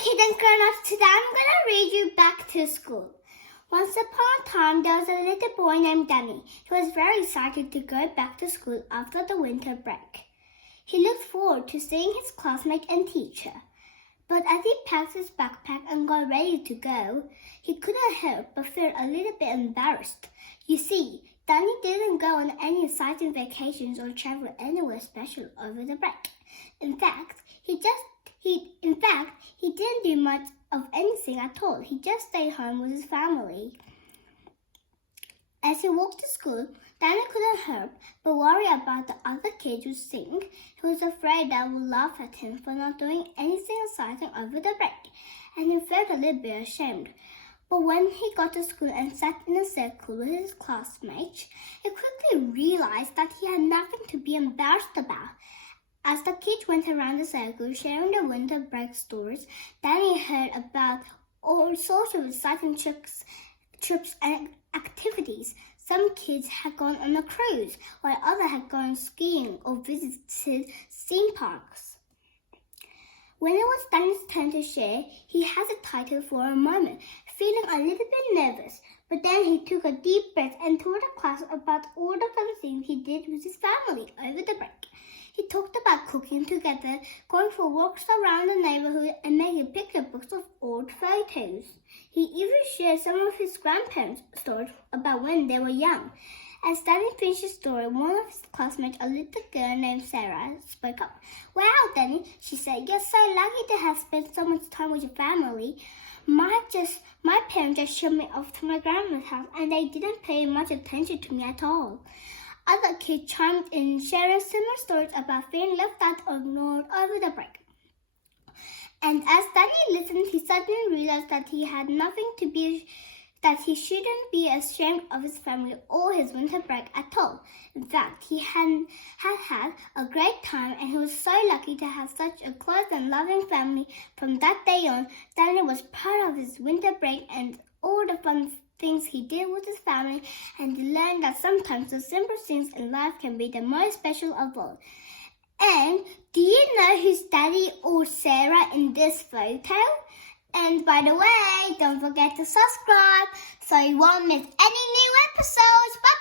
kids and grown-ups, today I'm going to read you Back to School. Once upon a time, there was a little boy named Danny. He was very excited to go back to school after the winter break. He looked forward to seeing his classmate and teacher. But as he packed his backpack and got ready to go, he couldn't help but feel a little bit embarrassed. You see, Danny didn't go on any exciting vacations or travel anywhere special over the break. In fact, he didn't do much of anything at all. He just stayed home with his family. As he walked to school, Danny couldn't help but worry about the other kids would think. He was afraid they would laugh at him for not doing anything exciting over the break, and he felt a little bit ashamed. But when he got to school and sat in a circle with his classmates, he quickly realized that he had nothing to be embarrassed about. As the kids went around the circle sharing their winter break stories, Danny heard about all sorts of exciting trips and activities. Some kids had gone on a cruise, while others had gone skiing or visited theme parks. When it was Danny's turn to share, he hesitated for a moment, feeling a little bit nervous. But then he took a deep breath and told the class about all the fun things he did with his family over the break. He talked about cooking together, going for walks around the neighborhood, and making picture books of old photos. He even shared some of his grandparents' stories about when they were young. As Danny finished his story, one of his classmates, a little girl named Sarah, spoke up. "Wow, Danny," she said, "you're so lucky to have spent so much time with your family. My parents just shipped me off to my grandma's house, and they didn't pay much attention to me at all." Other kids chimed in, sharing similar stories about feeling left out or ignored over the break. And as Danny listened, he suddenly realized that he shouldn't be ashamed of his family or his winter break at all. In fact, he had a great time, and he was so lucky to have such a close and loving family. From that day on, Danny was proud of his winter break and all the fun things he did with his family, and he learned that sometimes the simple things in life can be the most special of all. And do you know who's Daddy or Sarah in this photo? And by the way, don't forget to subscribe so you won't miss any new episodes. Bye.